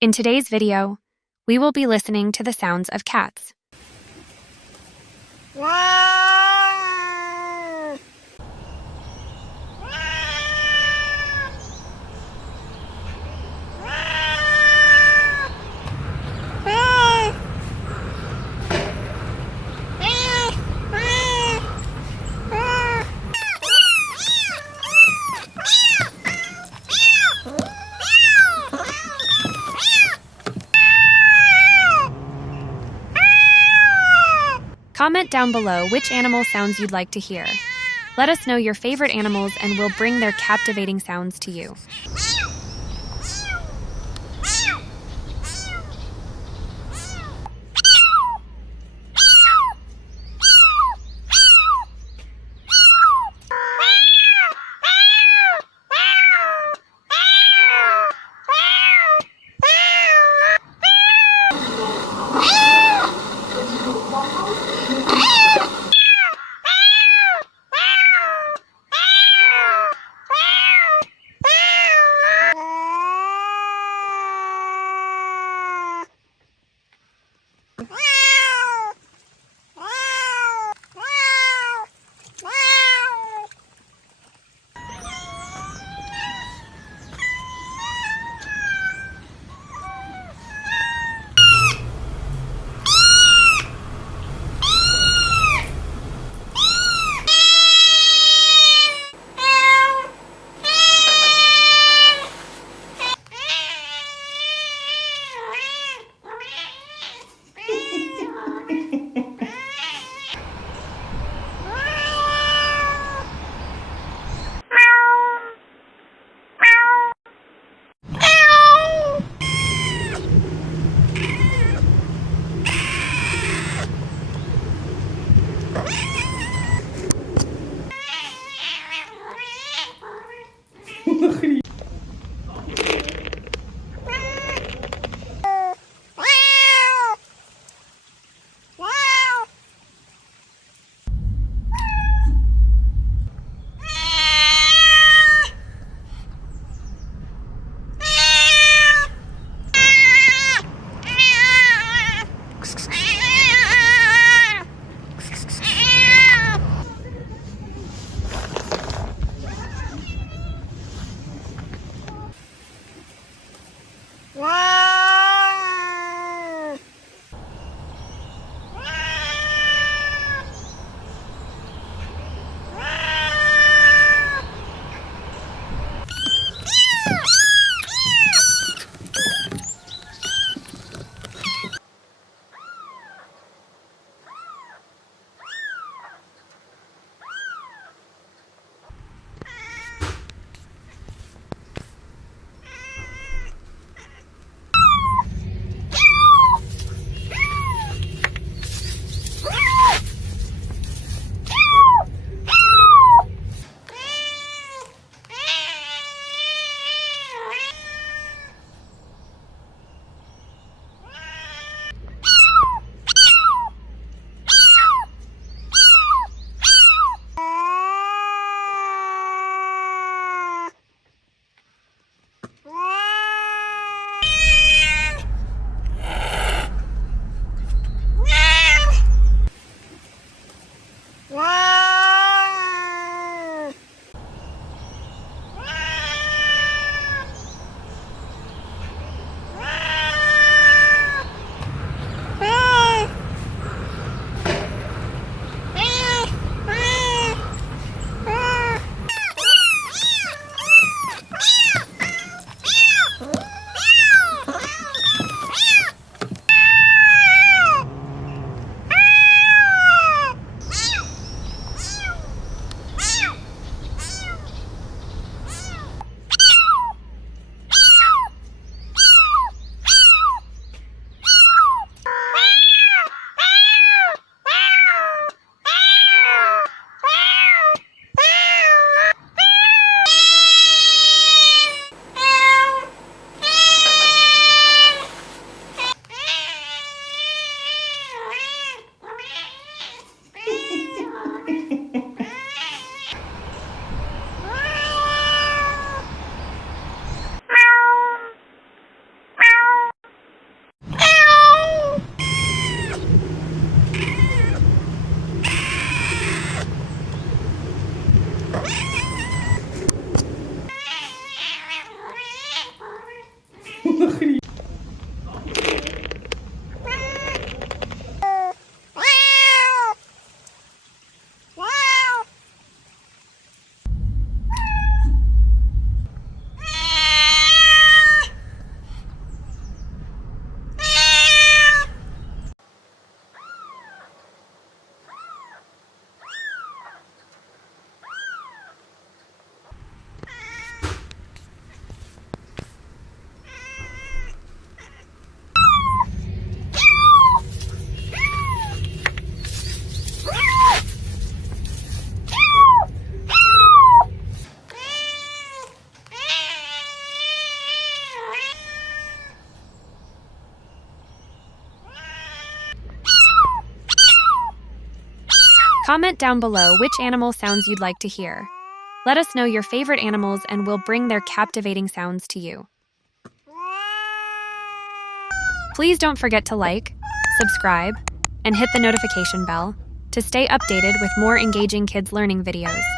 In today's video, we will be listening to the sounds of cats. Comment down below which animal sounds you'd like to hear. Let us know your favorite animals and we'll bring their captivating sounds to you. Comment down below which animal sounds you'd like to hear. Let us know your favorite animals and we'll bring their captivating sounds to you. Please don't forget to like, subscribe, and hit the notification bell to stay updated with more engaging kids learning videos.